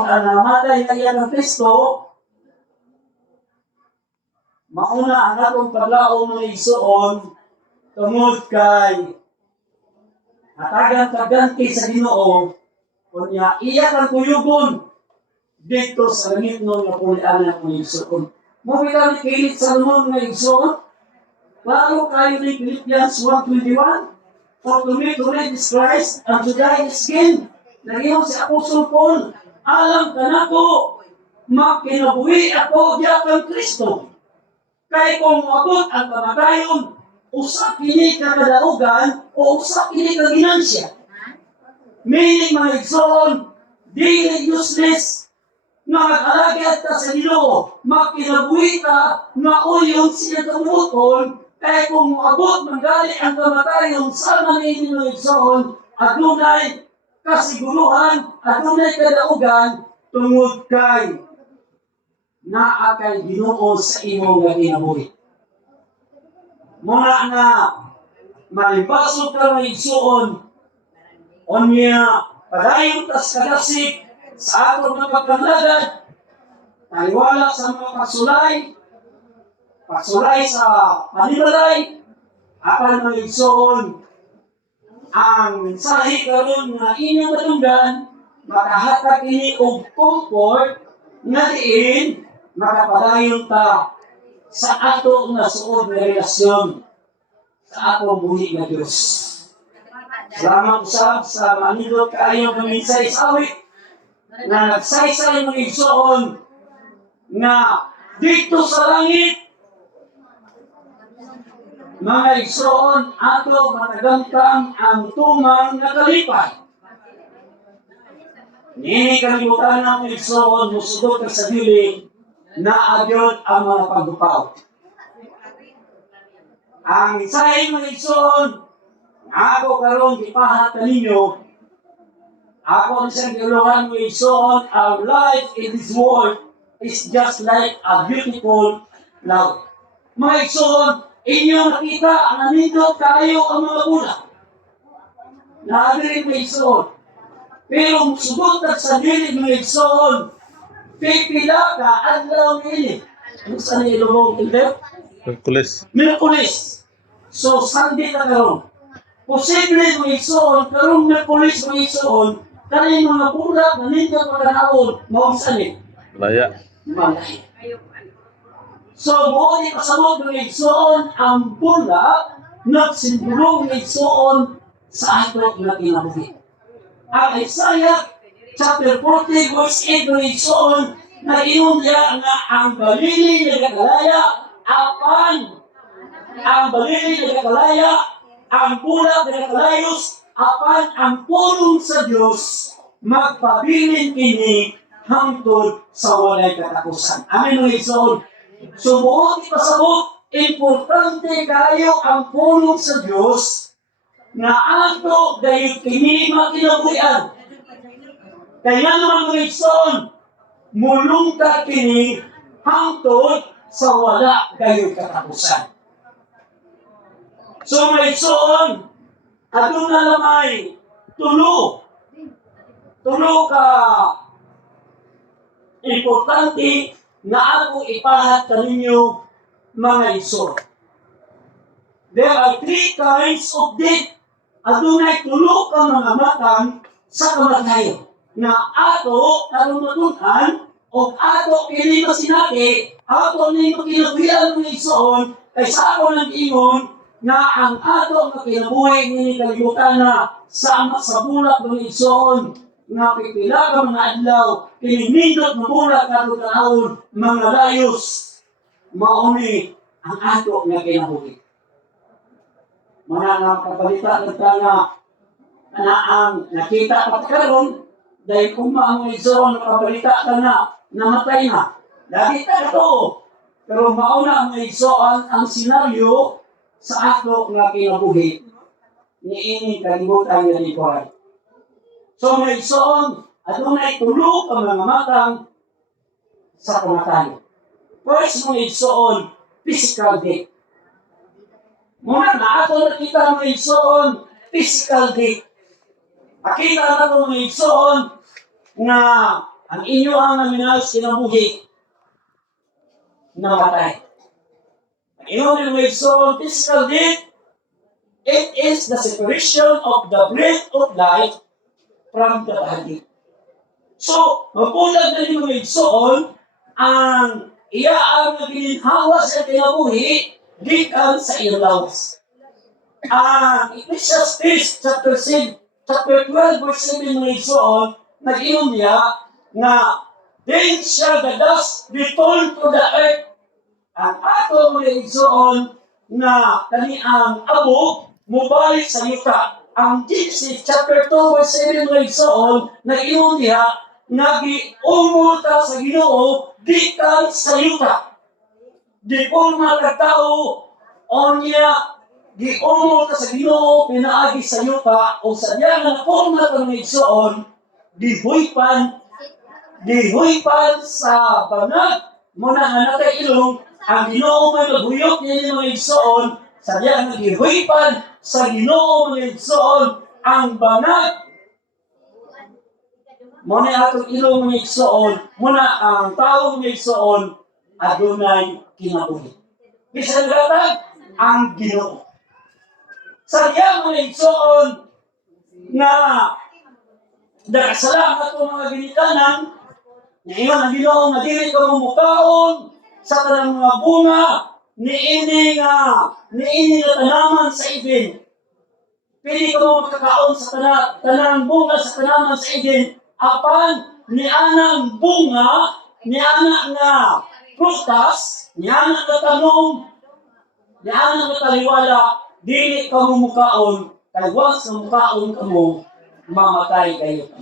namatay kaya ng Kristo, mauna ang atong paglaom ng igsoon tungod kay hatagan kaganti sa Ginoo kunya iya kang kuyugon dito sa langit no nga pulian ng igsoon. Mo bitaw ni kilit sa lumon nga igsoon. Klaro kayo ni Philippians 1.21 For to me to live is Christ and to die is gain. Nagihong si Apostol Paul, alam ka na ko, makinabuhi ako diya kang Kristo. Kay kung mabot ang kamatayon, usa kini ka kadaugan o usa kini ka ginansya. Meaning mga igsoon, dili useless nga nag-alagad ka sa Ginoo, makinabuhi ka nga uyon siya tumutol, kay kung abot manggali ang kamatayon sa manini ng igsoon, adunay kasiguruhan, adunay kadaugan, tungod kay naa kay Ginoo sa imong nga kinabuhi. Muna nga malipasok ka ng igsoon, onya padayon tas kadasik sa atong mga pagkanlagad, taliwala sa mga pagsulay, pagsulay sa panibalay, apan mga igsoon, ang mensahe karon nga inyong matunggan, makahatag ini og comfort nga diin makapadayon ta sa ato nga suod nga relasyon sa atong buhi nga Dios. Salamat usab sa manindot kaayo nga minsay sa awit na nagsaysay ng igsoon nga dito sa langit mga igsoon ato matagamtang ang tumang nga kalipay. Nini kalibutan ng igsoon musudot ka sa diling na agyod ang mga pagdupaw. Ang isahin mga igsoon ako karon gipahat ninyo ako ang isang guluhan mo igsoon, our life in this world is just like a beautiful flower. Mga igsoon, inyong nakita ang nanindot kayo ang mga bulan. Naabirin mo igsoon. Pero sugot at sa dilig mo igsoon, pipila ka adlaw nili. Ano sa nilubong hindi? Hercules. Miraculous. So, Sunday na karon. Posible mo igsoon, karong Miraculous mo igsoon, kanay mga pula, nanindot pagkanaon, mawang sanit. Laya. Malay. So, mo ni pasabot ng igsoon ang pula, nagsimbulong ng igsoon sa ato na kinabuhi. Ang Isaiah chapter 40 verse 8 ng igsoon, na iyon nga ang balili na kakalaya, apan ang balili na kakalaya, ang pula na kalayos, apan ang pulong sa Diyos, magpabilin kini hangtod sa walay katapusan. Amen mga igsoon. Sumuot ipasabot, importante kayo ang pulong sa Diyos na ato dahil kini makinabuhian. Kaya naman mga igsoon, mulong ka kini hangtod sa wala kayo katapusan. So mga igsoon, adun na lamay, tulo. Tulo ka importante na ako ipahat kaninyo mga igsoon. There are three kinds of death. Adunay tulo ka mga matang sa kamatayon na ato karunatunan o ato kini masinaki ato ni makinabuhian ng igsoon kay sa ako ng ingon nga ang ato nga kinabuhi ni kalibutan na sama sa bulak ng igsoon nga pipila ka mga adlaw pinimindot ng bulak kadto taon mga layos. Mauni ang ato nga kinabuhi. Mga nakabalita ng nga na ang nakita pa karon dahil kung maang igsoon nakabalita ka na namatay na. Lagi ka to pero mauna ang igsoon ang senaryo sa ato nga kinabuhi. Ni ini kalibutan nga lipuan. So may igsoon adunay tulo ka mga matang sa kamatayon. First mo igsoon physical death. Muna na ato nakita mo igsoon physical death. Nakita na ko mga igsoon nga ang inyo ang minalas kinabuhi namatay. Ang inyong so physical death, it is the separation of the breath of life from the body. So, mabulag na yung mga igsoon, ang iya ang nagilinhawa sa kinabuhi, gikan sa iyong lawas. Ang Ecclesiastes chapter 6, chapter 12, verse 7 mga igsoon, nag-inom niya na Then shall the dust return to the earth. Ang ato mga igsoon na kaniang abog, mubalik sa yuta. Ang Genesis chapter 2 verse 7 mga igsoon, nag-inom niya nagiumol ta sa Ginoo gikan sa yuta. Di po mga tao onya giumol ta sa Ginoo pinaagi sa yuta o sa diya nga po mga igsoon dihuypan dihuypan sa banag mo na nga natay ilong ang Ginoo may maghuyop niya ni mga igsoon sa diya nga gihuypan sa Ginoo mga igsoon ang banag Muna atong ilong mga igsoon, muna ang tao mga igsoon, adunay kinabuhi. Bisan gatag, ang ginoo. Sa diya mga igsoon, na nakasala ato mga ginikanan, na ingon ang ginoo nga dili ka mumukaon sa tanang mga bunga, niini nga, niini nga tanaman sa ibin. Pili ka mo makakaon sa tanang, tanang bunga sa tanaman sa ibin, apan ni anang bunga ni anak nga prutas ni anak nga tanong ni anak nga taliwala dili ka mo mukaon kay once nga mukaon ka mo mamatay kayo. Ka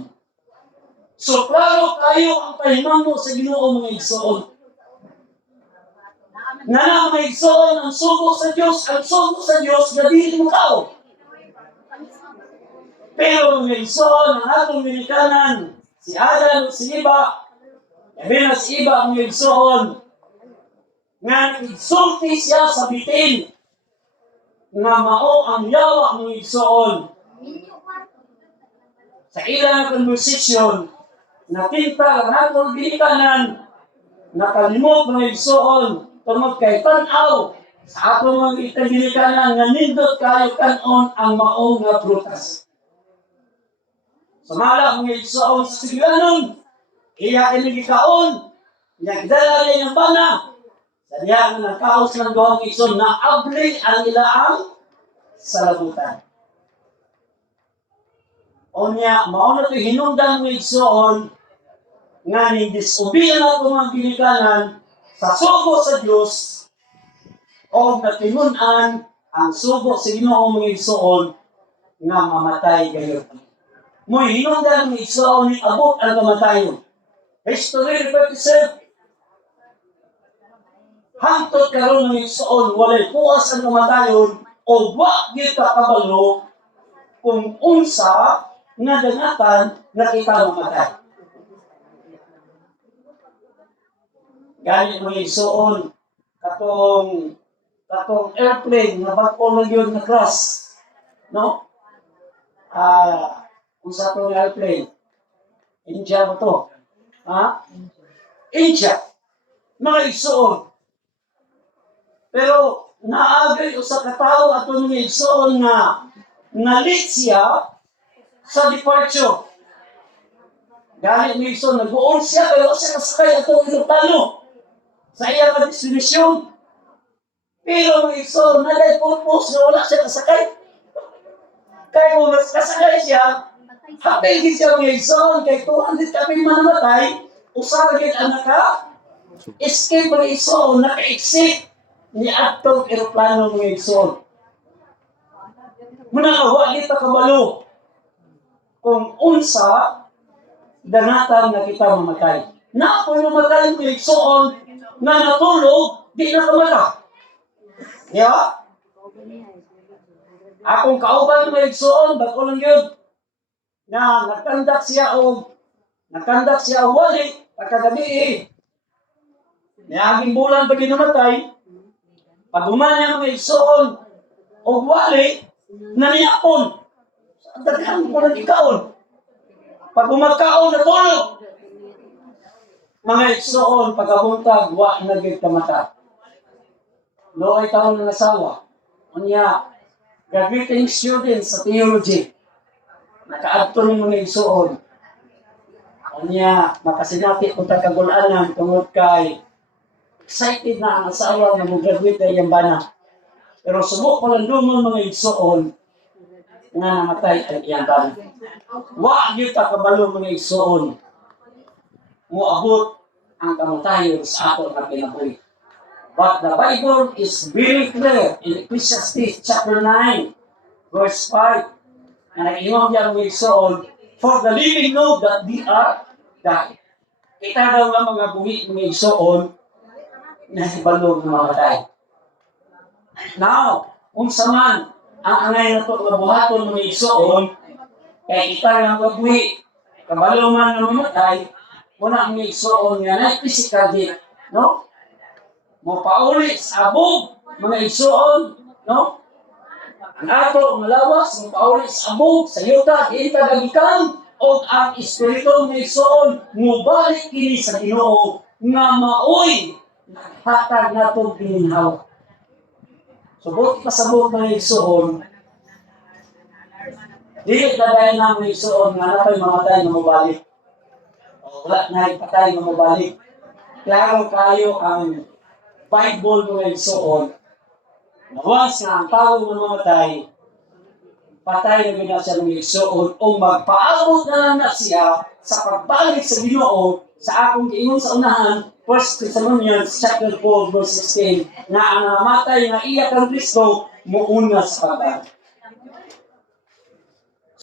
so klaro kayo ang pahimangno sa Ginoo mga igsoon na mga igsoon ang sugo sa Dios ang sugo sa Dios nga dili mukaon pero mga igsoon, ang atong minikanan, si Adam, si Iba, labi na si Iba ang igsoon, nga igsulti siya sa bitin, nga mao ang yawa ang igsoon. Sa ilang conversation, natinta ang atong binikanan, nakalimot mga igsoon, tungod kay tanaw, sa atong mga itaginikanan, nga nindot kayo kanon ang mao nga prutas. Sumala kung igsoon sa siganon, iya kinigikaon, nagdala rin ang bana, sa diya ang nagkaos ng gawang igsoon na abli ang ilaang salabutan. O niya, mauna ito hinungdan ng igsoon, nga ni disobey na itong mga ginikanan sa sugo sa Diyos o natinunan ang sugo sa Ginoo mga igsoon nga mamatay kayo. Mo hinungdan ng igsoon ni abot ang kamatayon. History repetisip. Hantod karon ng igsoon walay puas ang kamatayon o wa gyud ka kabalo kung unsa nga dangatan nga kita mamatay. Ganit mo igsoon katong katong airplane nga bag-o lang yun na cross. No? Ah, kung sa itong airplane. India ba to? Ha? India. Mga igsoon. Pero naagay o sa katao at mga igsoon nga nalit siya sa departure. Galit mo igsoon, nag-uol siya, pero siya kasakay atong ilutalo sa iyang destinasyon. Pero mga igsoon, nalay purpose na wala siya kasakay. Kaya kung mas kasakay siya, Hapil di siya mga igsoon, kay 200 kami manamatay, usaha gid ang naka, escape mga igsoon, naka-exit ni atong eroplano mga igsoon. Muna kawa kita kabalo, kung unsa, danatan nga kita mamatay. Na ako mamatay mga igsoon, na natulog, di na kamata. Di ba? Akong kauban mga igsoon, ba't ko lang yun? na nagkandak siya o nagkandak siya o wali pagkagabi eh. Niaging bulan pag namatay, pag umanya mga igsoon o wali, naniyapon. Sa daghan ko ng ikaon. Pag umagkaon na tulog, mga igsoon pagkabuntag wa nagig kamata. Loay taon ng asawa. Unya, graduating student sa theology. Nakaadto ni mga igsoon. Unya, makasinati ko kagulanan tungod kay excited na ang asawa na mag-graduate ay bana. Pero subok ko lang dumon mga igsoon nga namatay ang iyang bana. Wa gyud ta kabalo mga igsoon. Moabot ang kamatayon sa ato nga kinabuhi. But the Bible is very clear in Ecclesiastes chapter 9, verse 5. Na nag-iwang yan mga igsoon, For the living know that they are died. Kita daw ang mga buhi mga igsoon na hibalog ng mga tay. Now, unsa man ang angay na to nga buhaton mga igsoon, kay kita nga mga buhi, kabalo man ng mga muna ang igsoon nga na physical death, no? Mo pauli sa abog, mga igsoon, no? Ang ato nga lawas, mo pauli sa abog, sa yuta, di tagagikan, o ang espiritu ng igsoon, mubalik kini sa Ginoo nga maoy hatag na itong gininhaw. Subot pasabot ng igsoon, dili kagaya ng mga igsoon nga napay mamatay nga mabalik. Wala na ipatay nga mabalik. Klaro kayo ang Bible mga igsoon na once nga ang tao nga mamatay, patay na gina siya ng igsoon o magpaabot na lang na siya sa pagbalik sa Ginoo sa akong giingon sa unahan 1 Thessalonians chapter 4 verse 16 na ang namatay nga iya kang Kristo muuna sa pagdang.